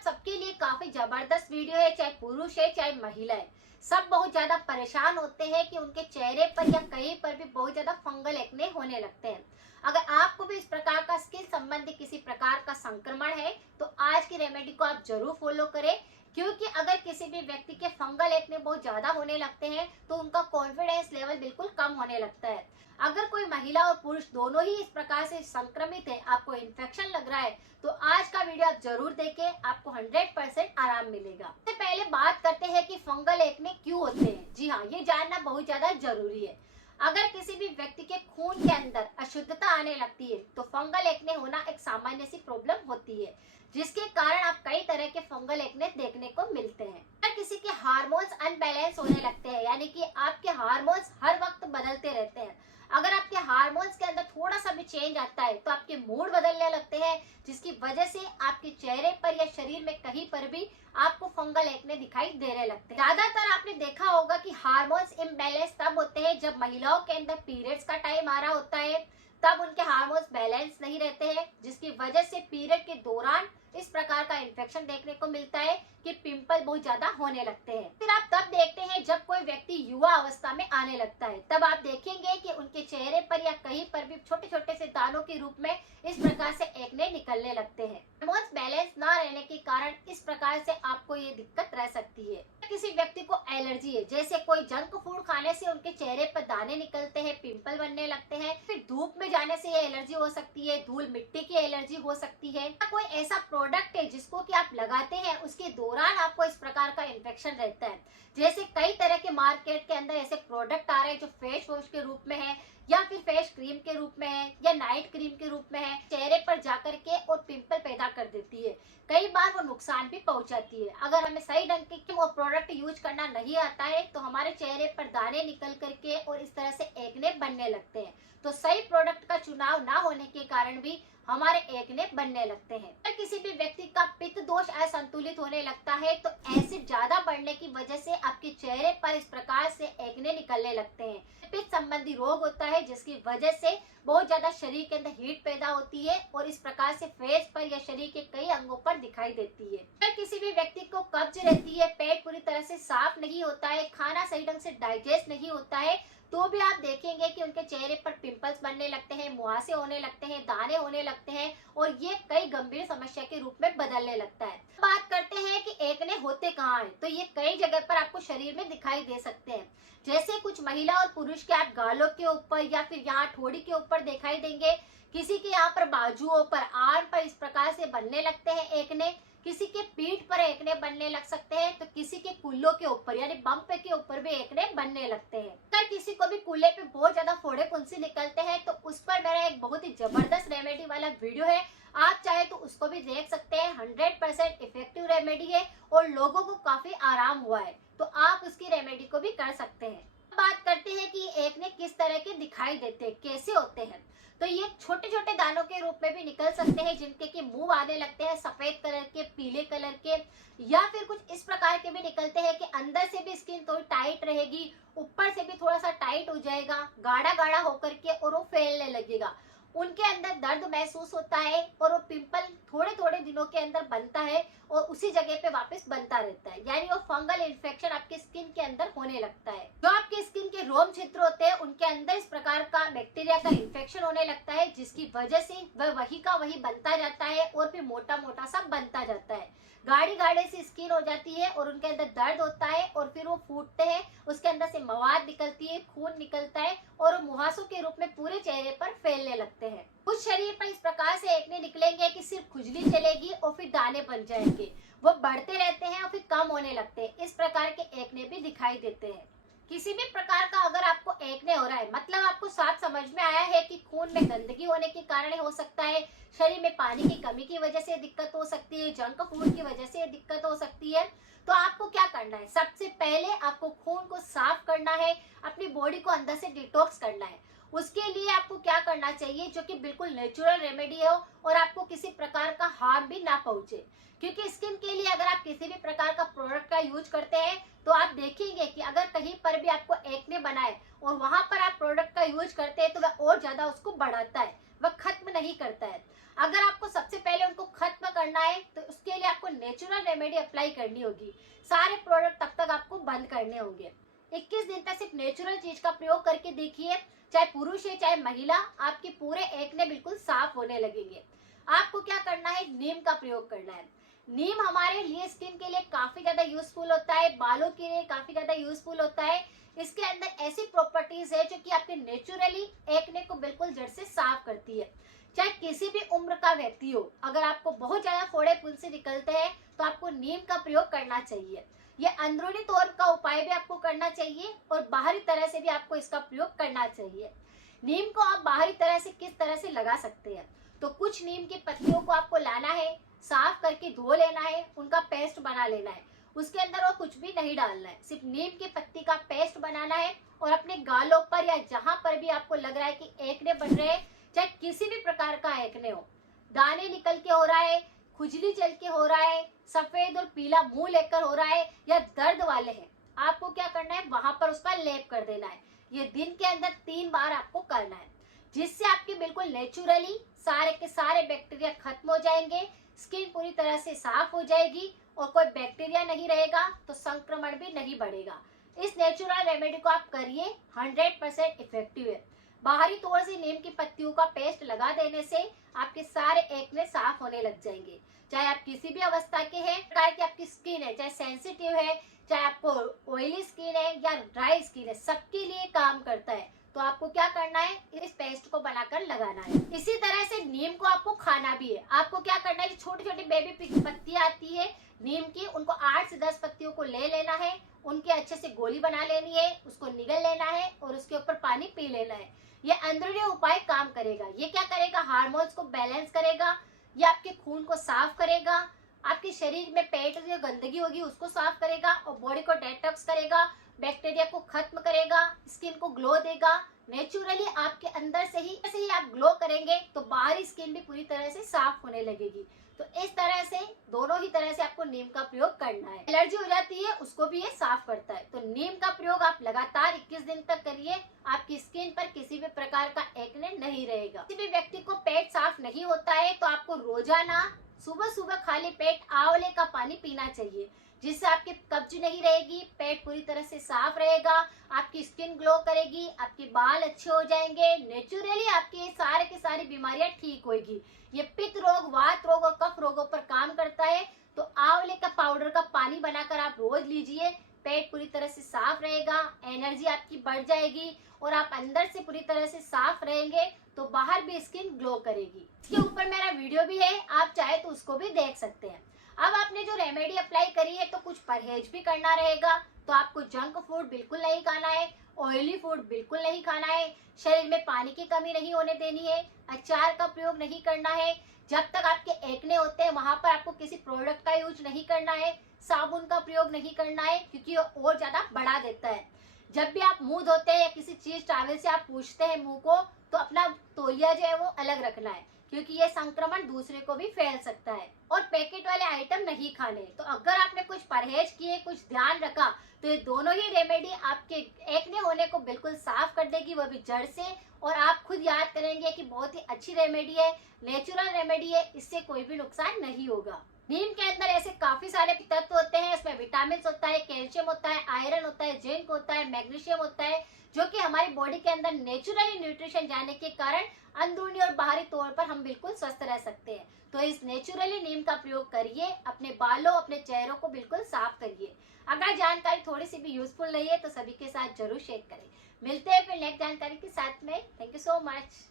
आप सबके लिए काफी जबरदस्त वीडियो है, चाहे पुरुष है चाहे महिला है। सब बहुत ज्यादा परेशान होते हैं कि उनके चेहरे पर या कहीं पर भी बहुत ज्यादा फंगल एक्ने होने लगते हैं। अगर आपको भी इस प्रकार का स्किन संबंधी किसी प्रकार का संक्रमण है तो आज की रेमेडी को आप जरूर फॉलो करें, क्योंकि अगर किसी भी व्यक्ति के फंगल एक्ने बहुत ज्यादा होने लगते हैं तो उनका कॉन्फिडेंस लेवल बिल्कुल कम होने लगता है। अगर कोई महिला और पुरुष दोनों ही इस प्रकार से संक्रमित है, आपको इन्फेक्शन लग रहा है, तो आज का वीडियो आप जरूर देखें, आपको 100% आराम मिलेगा। सबसे पहले बात करते हैं कि फंगल एक्ने क्यों होते हैं। जी हाँ, ये जानना बहुत ज्यादा जरूरी है। अगर किसी भी व्यक्ति के खून के अंदर अशुद्धता आने लगती है तो फंगल एक्ने होना एक सामान्य सी प्रॉब्लम होती है, जिसके कारण आप कई तरह के फंगल एक्ने देखने को मिलते हैं। अगर किसी के हार्मोन्स अनबैलेंस होने लगते हैं, यानी कि आपके हार्मोन्स हर वक्त बदलते रहते हैं, अगर आपके हार्मोन्स के अंदर थोड़ा सा भी चेंज आता है तो आपके मूड बदलने लगते हैं, जिसकी वजह से आपके चेहरे पर या शरीर में कहीं पर भी आपको फंगल एक्ने दिखाई देने लगते हैं। ज्यादातर आपने देखा होगा कि हार्मोन्स इम्बैलेंस तब होते हैं जब महिलाओं के अंदर पीरियड्स का टाइम आ रहा होता है, तब उनके हार्मोन्स बैलेंस नहीं रहते हैं, जिसकी वजह से पीरियड के दौरान इस प्रकार का इन्फेक्शन देखने को मिलता है कि पिंपल बहुत ज्यादा होने लगते हैं। फिर आप तब देखते हैं जब कोई व्यक्ति युवा अवस्था में आने लगता है, तब आप देखेंगे कि उनके चेहरे पर या कहीं पर भी छोटे छोटे से दानों के रूप में इस प्रकार से एक्ने निकलने लगते हैं। हार्मोन्स बैलेंस ना रहने के कारण इस प्रकार से आपको ये दिक्कत रह सकती है। किसी व्यक्ति को एलर्जी है, जैसे कोई जंक फूड खाने से उनके चेहरे पर दाने निकलते हैं, पिंपल बनने लगते हैं, फिर धूप में जाने से ये एलर्जी हो सकती है, धूल मिट्टी की एलर्जी हो सकती है, कोई ऐसा प्रोडक्ट है जिसको कि आप लगाते हैं उसके दौरान आपको इस प्रकार का इन्फेक्शन रहता है। जैसे कई तरह के मार्केट के अंदर ऐसे प्रोडक्ट आ रहे हैं जो फेस वॉश के रूप में है या फिर फेस क्रीम के रूप में है या नाइट क्रीम के रूप में है, चेहरे पर जाकर के और पिंपल पैदा कर देती है। कई बार वो नुकसान भी पहुंचाती है। अगर हमें सही ढंग के वो प्रोडक्ट यूज करना नहीं आता है तो हमारे चेहरे पर दाने निकल करके और इस तरह से एक्ने बनने लगते हैं। तो सही प्रोडक्ट का चुनाव ना होने के कारण भी हमारे एक्ने बनने लगते हैं। अगर किसी भी व्यक्ति का पित्त दोष असंतुलित होने लगता है तो एसिड ज्यादा बढ़ने की वजह से आपके चेहरे पर इस प्रकार से एक्ने निकलने लगते हैं। पित्त संबंधी रोग होता है, जिसकी वजह से बहुत ज्यादा शरीर के अंदर हीट पैदा होती है और इस प्रकार से फेस पर या शरीर के कई अंगों पर दिखाई देती है। अगर किसी भी व्यक्ति को कब्ज रहती है, पेट पूरी तरह से साफ नहीं होता है, खाना सही ढंग से डाइजेस्ट नहीं होता है, तो भी आप देखेंगे कि उनके चेहरे पर पिंपल्स बनने लगते हैं, मुहासे होने लगते हैं, दाने होने लगते हैं और ये कई गंभीर समस्या के रूप में बदलने लगता है। बात करते हैं कि एक्ने होते कहाँ हैं, तो ये कई जगह पर आपको शरीर में दिखाई दे सकते हैं। जैसे कुछ महिला और पुरुष के आप गालों के ऊपर या फिर यहाँ ठोड़ी के ऊपर दिखाई देंगे, किसी के यहाँ पर बाजुओं पर, आड़ पर इस प्रकार से बनने लगते हैं एक्ने, किसी के पीठ पर एक्ने बनने लग सकते हैं, तो किसी के कुल्लों के ऊपर यानी बम पे के ऊपर भी एक्ने बनने लगते हैं। अगर किसी को भी कुल्ले पे बहुत ज्यादा फोड़े फुंसी निकलते हैं तो उस पर मेरा एक बहुत ही जबरदस्त रेमेडी वाला वीडियो है, आप चाहे तो उसको भी देख सकते हैं। 100% इफेक्टिव रेमेडी है और लोगों को काफी आराम हुआ है, तो आप उसकी रेमेडी को भी कर सकते हैं। बात करते हैं कि एक्ने किस तरह के दिखाई देते हैं, कैसे होते हैं। तो ये छोटे छोटे दानों के रूप में भी निकल सकते हैं, जिनके कि मुंह आने लगते हैं, सफेद कलर के, पीले कलर के, या फिर कुछ इस प्रकार के भी निकलते हैं कि अंदर से भी स्किन थोड़ी टाइट रहेगी, ऊपर से भी थोड़ा सा टाइट हो जाएगा, गाढ़ा गाढ़ा होकर के और वो फैलने लगेगा। उनके अंदर दर्द महसूस होता है और वो पिंपल थोड़े थोड़े दिनों के अंदर बनता है और उसी जगह पे वापस बनता रहता है, यानी वो फंगल इन्फेक्शन आपके स्किन के अंदर होने लगता है। जो आपके स्किन के रोम छिद्र होते हैं उनके अंदर इस प्रकार का बैक्टीरिया का इन्फेक्शन होने लगता है, जिसकी वजह से वह वही का वही बनता जाता है और फिर मोटा मोटा सा बनता जाता है, गाढ़ी गाढ़े सी स्किन हो जाती है और उनके अंदर दर्द होता है और फिर वो फूटते हैं, उसके अंदर से मवाद निकलती है, खून निकलता है और वो मुहासों के रूप में पूरे चेहरे पर फैलने लगते हैं। कुछ शरीर पर इस प्रकार से एक्ने निकलेंगे कि सिर्फ खुजली चलेगी और फिर दाने बन जाएंगे, वो बढ़ते रहते हैं और फिर कम होने लगते हैं। इस प्रकार के एक्ने भी दिखाई देते हैं। किसी भी प्रकार का अगर आपको एक्ने हो रहा है, मतलब आपको साफ समझ में आया है कि खून में गंदगी होने के कारण हो सकता है, शरीर में पानी की कमी की वजह से दिक्कत हो सकती है, जंक फूड की वजह से दिक्कत हो सकती है, तो आपको क्या करना है। सबसे पहले आपको खून को साफ करना है, अपनी बॉडी को अंदर से डिटॉक्स करना है। उसके लिए आपको क्या करना चाहिए, जो कि बिल्कुल नेचुरल रेमेडी हो और आपको किसी प्रकार का हार्म भी ना पहुंचे। क्योंकि स्किन के लिए अगर आप किसी भी प्रकार का प्रोडक्ट का यूज करते हैं तो आप देखेंगे कि अगर कहीं पर भी आपको एक्ने बना है और वहां पर आप प्रोडक्ट का यूज करते हैं तो वह और ज्यादा उसको बढ़ाता है। वह खत्म नहीं करता है। अगर आपको सबसे पहले उनको खत्म करना है तो उसके लिए आपको नेचुरल रेमेडी अप्लाई करनी होगी। सारे प्रोडक्ट तब तक आपको बंद करने होंगे। 21 दिन तक सिर्फ नेचुरल चीज का प्रयोग करके देखिए, चाहे पुरुष है चाहे महिला, आपके पूरे एक्ने बिल्कुल साफ होने लगेंगे। आपको क्या करना है, नीम का प्रयोग करना है। नीम हमारे लिए स्किन के लिए काफी ज्यादा यूजफुल होता है, बालों के लिए काफी ज्यादा यूजफुल होता है। इसके अंदर ऐसी प्रॉपर्टीज है जो कि आपके नेचुरली एक्ने को बिल्कुल जड़ से साफ करती है। चाहे किसी भी उम्र का व्यक्ति हो, अगर आपको बहुत ज्यादा फोड़े फुल से निकलते हैं तो आपको नीम का प्रयोग करना चाहिए। ये अंदरूनी तौर का उपाय भी आपको करना चाहिए और बाहरी तरह से भी आपको इसका प्रयोग करना चाहिए। नीम को आप बाहरी तरह से किस तरह से लगा सकते हैं, तो कुछ नीम की पत्तियों को आपको लाना है, साफ करके धो लेना है, उनका पेस्ट बना लेना है। उसके अंदर वो कुछ भी नहीं डालना है, सिर्फ नीम की पत्ती का पेस्ट बनाना है और अपने गालों पर या जहां पर भी आपको लग रहा है कि एक्ने बन रहे हैं, चाहे किसी भी प्रकार का एक्ने हो, दाने निकल के हो रहा है, खुजली चल के हो रहा है, सफेद और पीला मुंह लेकर हो रहा है या दर्द वाले हैं, आपको क्या करना है, वहां पर उसका लेप कर देना है। ये दिन के अंदर 3 बार आपको करना है, जिससे आपकी बिल्कुल नेचुरली सारे के सारे बैक्टीरिया खत्म हो जाएंगे, स्किन पूरी तरह से साफ हो जाएगी और कोई बैक्टीरिया नहीं रहेगा तो संक्रमण भी नहीं बढ़ेगा। इस नेचुरल रेमेडी को आप करिए, 100% इफेक्टिव है। बाहरी तौर से नीम की पत्तियों का पेस्ट लगा देने से आपके सारे एक्ने साफ होने लग जाएंगे। चाहे आप किसी भी अवस्था के हैं, प्रकार की आपकी स्किन है, चाहे सेंसिटिव है, चाहे आपको ऑयली स्किन है या ड्राई स्किन है, सबके लिए काम करता है। तो आपको क्या करना है, इस पेस्ट को बनाकर लगाना है। इसी तरह से नीम को आपको खाना भी है। आपको क्या करना है, छोटी छोटी बेबी पत्तियां आती है नीम की, उनको 8 से 10 पत्तियों को ले लेना है, उनके अच्छे से गोली बना लेनी है, उसको निगल लेना है और उसके ऊपर पानी पी लेना है। ये अंदरूनी उपाय काम करेगा। ये क्या करेगा, हार्मोन्स को बैलेंस करेगा, ये आपके खून को साफ करेगा, आपके शरीर में पेट जो गंदगी होगी उसको साफ करेगा और बॉडी को डेटॉक्स करेगा, बैक्टीरिया को खत्म करेगा, स्किन को ग्लो देगा। नेचुरली आपके अंदर से ही आप ग्लो करेंगे तो बाहरी स्किन भी पूरी तरह से साफ होने लगेगी। तो इस तरह से दोनों ही तरह से आपको नीम का प्रयोग करना है। एलर्जी हो जाती है उसको भी ये साफ करता है। तो नीम का प्रयोग आप लगातार 21 दिन तक करिए, आपकी स्किन पर किसी भी प्रकार का एक्ने नहीं रहेगा। किसी भी व्यक्ति को पेट साफ नहीं होता है तो आपको रोजाना सुबह सुबह खाली पेट आंवले का पानी पीना चाहिए, जिससे आपकी कब्ज नहीं रहेगी, पेट पूरी तरह से साफ रहेगा, आपकी स्किन ग्लो करेगी, आपके बाल अच्छे हो जाएंगे, नेचुरली आपकी सारे की सारी बीमारियां ठीक होगी। ये पित्त रोग, वात रोग और कफ रोगों पर काम करता है। तो आंवले का पाउडर का पानी बनाकर आप रोज लीजिए, पेट पूरी तरह से साफ रहेगा, एनर्जी आपकी बढ़ जाएगी और आप अंदर से पूरी तरह से साफ रहेंगे तो बाहर भी स्किन ग्लो करेगी। इसके ऊपर मेरा वीडियो भी है, आप चाहे तो उसको भी देख सकते हैं। अब आपने जो रेमेडी अप्लाई करी है तो कुछ परहेज भी करना रहेगा। तो आपको जंक फूड बिल्कुल नहीं खाना है, ऑयली फूड बिल्कुल नहीं खाना है, शरीर में पानी की कमी नहीं होने देनी है, अचार का प्रयोग नहीं करना है, जब तक आपके एक्ने होते हैं वहां पर आपको किसी प्रोडक्ट का यूज नहीं करना है, साबुन का प्रयोग नहीं करना है क्योंकि वो और ज्यादा बढ़ा देता है। जब भी आप मुंह धोते हैं या किसी चीज टॉवल से आप पूछते हैं मुंह को, तो अपना तौलिया जो है वो अलग रखना है क्योंकि ये संक्रमण दूसरे को भी फैल सकता है। और पैकेट वाले आइटम नहीं खाने। तो अगर आपने कुछ परहेज किए, कुछ ध्यान रखा, तो ये दोनों ही रेमेडी आपके एक्ने होने को बिल्कुल साफ कर देगी, वो भी जड़ से। और आप खुद याद करेंगे कि बहुत ही अच्छी रेमेडी है, नेचुरल रेमेडी है, इससे कोई भी नुकसान नहीं होगा। नीम के अंदर ऐसे काफी सारे तत्व होते हैं, इसमें विटामिन होता है, कैल्शियम होता है, आयरन होता है, जिंक होता है, मैग्नीशियम होता है, जो कि हमारी बॉडी के अंदर नेचुरली न्यूट्रिशन जाने के कारण अंदरूनी और बाहरी तौर पर हम बिल्कुल स्वस्थ रह सकते हैं। तो इस नेचुरली नीम का प्रयोग करिए, अपने बालों, अपने चेहरों को बिल्कुल साफ करिए। अगर जानकारी थोड़ी सी भी यूजफुल रही है तो सभी के साथ जरूर शेयर करें। मिलते हैं फिर नेक्स्ट जानकारी के साथ में। Thank you so much.